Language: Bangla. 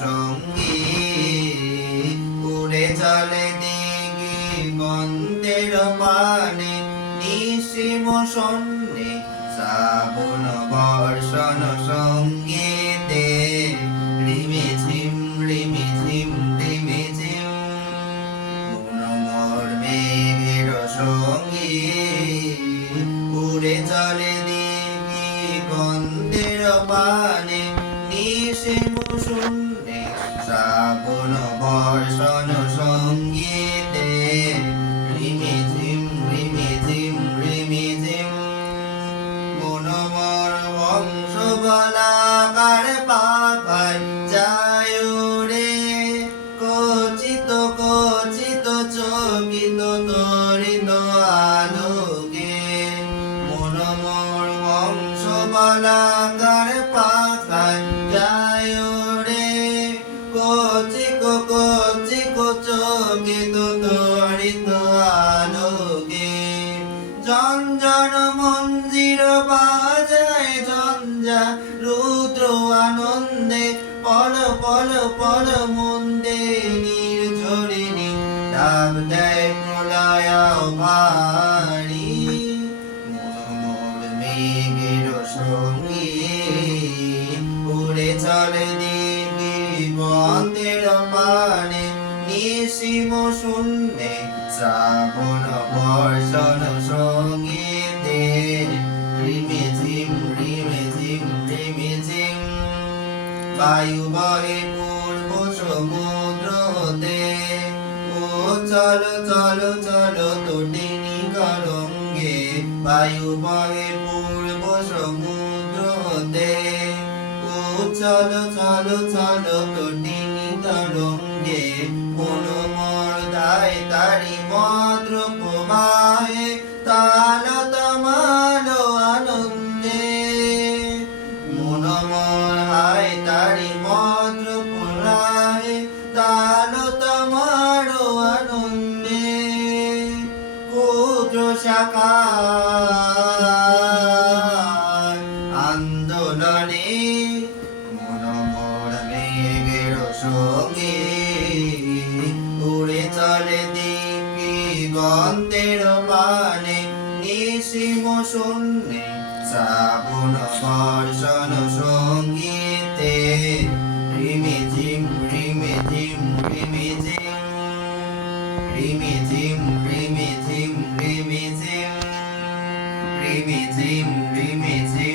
সঙ্গী উড়ে চলে দিগন্তের পানে নিশিম সন্নে শ্রাবণ বর্ষণ সঙ্গীতে রিমিঝিম রিমিঝিম রিমিঝিম মনোমর মেঘের সঙ্গী উড়ে চলে দিগন্তের পানে নিশিম শূন্যে শ্রাবণ বর্ষণ সঙ্গীতে রিমিঝিম রিমিঝিম রিমিঝিম মনোমর হংস বলাকার পাখায় যায় উড়ে কচিত কচিত চকিত তরিত আলোকে মনোমর হংস বলাকার পাখায় যায় উড়ে কচিক কচিক চকিত তরিত আলোকে ঝঞ্ঝন মঞ্জির বাজায় ঝঞ্ঝা রুদ্র আনন্দে পল পল পল মন্দে নির্ঝরিণী ডাক দেয় প্রলয় ভারী মনোমর মেঘের সঙ্গী উড়ে চলে দিগন্তের পানে নিশিম শূন্যে শ্রাবণ বর্ষণ সঙ্গীতে রিমিঝিম রিমিঝিম রিমিঝিম বায়ু বহে পূর্ব সমুদ্র হতে ও চলো চলো চলো তটিনী গরঙ্গে বায়ু বহে পূর্ব সমুদ্র হতে ও চলো চলো চলো তটিনী তরঙ্গে মনোমর দায় তারি মদ্র প্রবাহে তাল তমাল আনন্দে মনোমর হায় তারি মদ্র প্রবাহে তাল তমাল আনন্দে ক্ষুদ্র শাখা আন্দোলনে মনোমর মেঘের সঙ্গী উড়ে চলে দিগন্তের পানে নিশিম শূন্যে শ্রাবণ বর্ষণ সঙ্গীতে রিমিঝিম রিমিঝিম রিমিঝিম রিমিঝিম রিমিঝিম রিমিঝিম রিমিঝিম রিমিঝিম